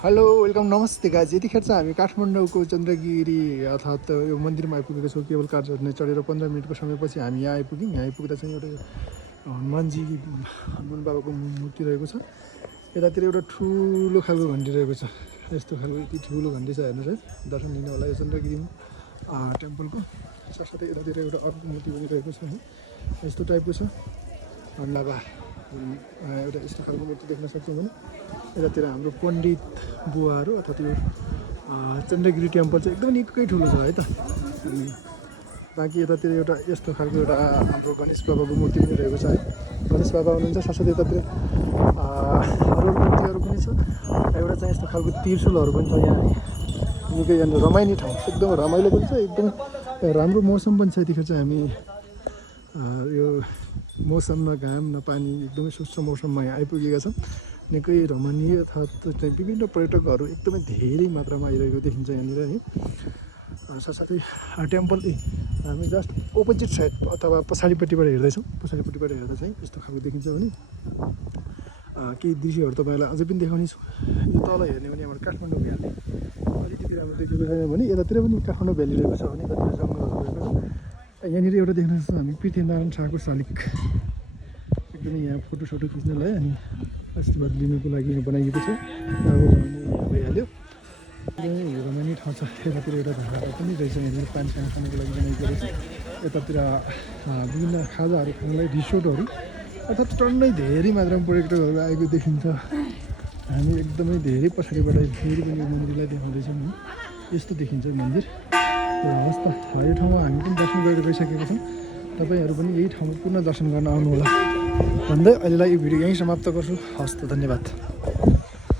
Hello welcome नमस्ते guys. यतिखेर चाहिँ हामी काठमाडौँको चन्द्रगिरी अर्थात् यो मन्दिरमा आइपुगेको छौँ। केबल कार झर्ने चढेर 15 मिनटको समयपछि हामी यहाँ आइपुग्यौँ। यहाँ आइपुग्दा चाहिँ एउटा हनुमानजी हनुमान बाबाको मूर्ति रहेको छ। यतातिर एउटा ठुलो खालको घन्टी रहेको छ। यस्तो खालको यति ठुलो घन्टी छ, हेर्नुहोस् है। दर्शन लिनु होला यो चन्द्रगिरी टेम्पलको। साथसाथै यतातिर एउटा अर्को मूर्ति पनि रहेको छ, यस्तो टाइपको छ। बाबा एउटा यस्तो खालको मूर्ति देख्न सक्छौँ भने यतातिर हाम्रो पण्डित बुवाहरू अर्थात् यो चन्द्रगिरी टेम्पल चाहिँ एकदमै निकै ठुलो छ है त। अनि बाँकी यतातिर एउटा यस्तो खालको एउटा हाम्रो गणेश बाबाको मूर्ति पनि रहेको छ है। गणेश बाबा हुनुहुन्छ। साथसाथै यतातिर अरू मूर्तिहरू पनि छ। एउटा चाहिँ यस्तो खालको त्रिशूलहरू पनि छ यहाँ है। निकै यहाँनिर रमाइने ठाउँ, एकदम रमाइलो पनि छ, एकदमै राम्रो मौसम पनि छ। यतिखेर चाहिँ हामी यो मौसम न घाम न पानी एकदमै स्वच्छ मौसममा यहाँ आइपुगेका छौँ। निकै रमणीय अर्थात् विभिन्न पर्यटकहरू एकदमै धेरै मात्रामा आइरहेको देखिन्छ यहाँनिर है। साथसाथै टेम्पल हामी जस्ट अपोजिट साइड अथवा पछाडिपट्टिबाट हेर्दैछौँ। पछाडिपट्टिबाट हेर्दा चाहिँ यस्तो खालको देखिन्छ भने केही दृश्यहरू तपाईँहरूलाई अझै पनि देखाउने छु। यो तल हेर्ने भने हाम्रो काठमाडौँ भ्याली अलिकति राम्रो देखेको छैन भने यतातिर पनि काठमाडौँ भ्याली रहेको छ भने यतातिर जङ्गलहरू रहेको छ। यहाँनिर एउटा देख्न सक्छौँ हामी पृथ्वीनारायण शाहको शालिग, एकदमै यहाँ फोटोसोटो खिच्नलाई अनि आशीर्वाद लिनुको लागि यहाँ बनाइएको छ। यहाँ भइहाल्यो। एकदमै रमाइने ठाउँ छ। यतातिर एउटा धारा पनि रहेछ, यहाँनिर पानी सानी खानुको लागि बनाइएको रहेछ। यतातिर विभिन्न खाजाहरू खानलाई रिसोर्टहरू अर्थात् टन्नै धेरै मात्रामा पर्यटकहरू आएको देखिन्छ। हामी एकदमै धेरै पछाडिबाट फेरि पनि यो मन्दिरलाई देखाउँदैछौँ है। यस्तो देखिन्छ मन्दिर। हस् त, यो ठाउँमा हामी पनि दर्शन गरेर गइसकेका छौँ। तपाईँहरू पनि यही ठाउँमा पुनः दर्शन गर्न आउनुहोला भन्दै अहिलेलाई यो भिडियो यहीँ समाप्त गर्छु। हस् त, धन्यवाद।